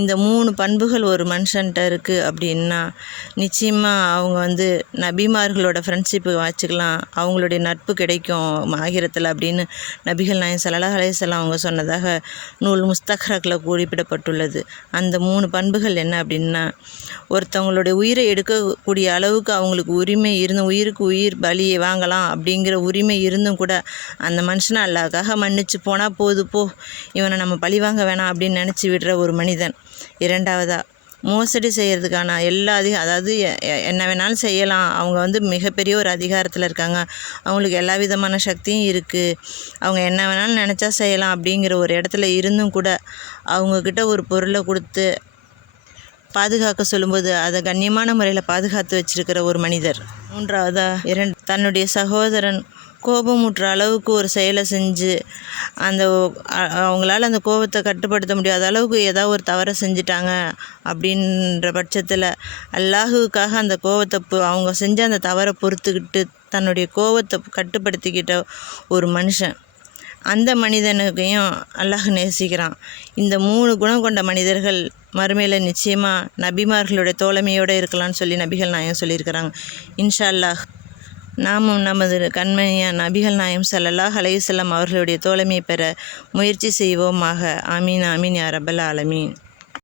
இந்த மூணு பண்புகள் ஒரு மனுஷன்கிட்ட இருக்குது அப்படின்னா நிச்சயமாக அவங்க வந்து நபிமார்களோட ஃப்ரெண்ட்ஷிப்பு வச்சுக்கலாம். அவங்களுடைய நட்பு கிடைக்கும் ஆகிரத்தில் அப்படின்னு நபிகள் நாயகம் ஸல்லல்லாஹு அலைஹி அவங்க சொன்னதாக நூல் முஸ்தக்ரக்கில் குறிப்பிடப்பட்டுள்ளது. அந்த மூணு பண்புகள் என்ன அப்படின்னா ஒருத்தவங்களுடைய உயிரை எடுக்கக்கூடிய அளவுக்கு அவங்களுக்கு உரிமை இருந்தும் உயிருக்கு உயிர் பலியை வாங்கலாம் அப்படிங்கிற உரிமை இருந்தும் கூட அந்த மனுஷனை அல்லாக்காக மன்னிச்சு போனால் போது போ இவனை நம்ம பழி வாங்க வேணாம் அப்படின்னு நினச்சி விடுற ஒரு மனிதன். இரண்டாவதாக மோசடி செய்கிறதுக்கான எல்லா அதிக அதாவது எ- என்ன வேணாலும் செய்யலாம். அவங்க வந்து மிகப்பெரிய ஒரு அதிகாரத்தில் இருக்காங்க. அவங்களுக்கு எல்லா விதமான சக்தியும் இருக்குது அவங்க என்ன வேணாலும் நினச்சா செய்யலாம் அப்படிங்கிற ஒரு இடத்துல இருந்தும் கூட அவங்கக்கிட்ட ஒரு பொருளை கொடுத்து பாதுகாக்க சொல்லும்போது அதை கண்ணியமான முறையில் பாதுகாத்து வச்சிருக்கிற ஒரு மனிதர். மூன்றாவதாக இரண்டு தன்னுடைய சகோதரன் கோபமுற்ற அளவுக்கு ஒரு செயலை செஞ்சு அந்த அவங்களால அந்த கோபத்தை கட்டுப்படுத்த முடியாத அளவுக்கு ஏதாவது ஒரு தவறை செஞ்சிட்டாங்க அப்படின்ற பட்சத்தில் அல்லாஹுக்காக அந்த கோபத்தை பொ- அவங்க செஞ்ச அந்த தவறை பொறுத்துக்கிட்டு தன்னுடைய கோபத்தை கட்டுப்படுத்திக்கிட்ட ஒரு மனுஷன். அந்த மனிதனுக்கையும் அல்லாஹ் நேசிக்கிறான். இந்த மூணு குணம் கொண்ட மனிதர்கள் மறுமையில் நிச்சயமாக நபிமார்களுடைய தோழமையோடு இருக்கலாம்னு சொல்லி நபிகள் நாயம் சொல்லியிருக்கிறாங்க. இன்ஷா அல்லாஹ். நாமும் நமது கண்மணியா நபிகள் நாயம் சல்லல்லா அலைஹி அவர்களுடைய தோழமை பெற முயற்சி செய்வோமாக. ஆமீன் ஆமீன் யா ரபல் ஆலமீன்.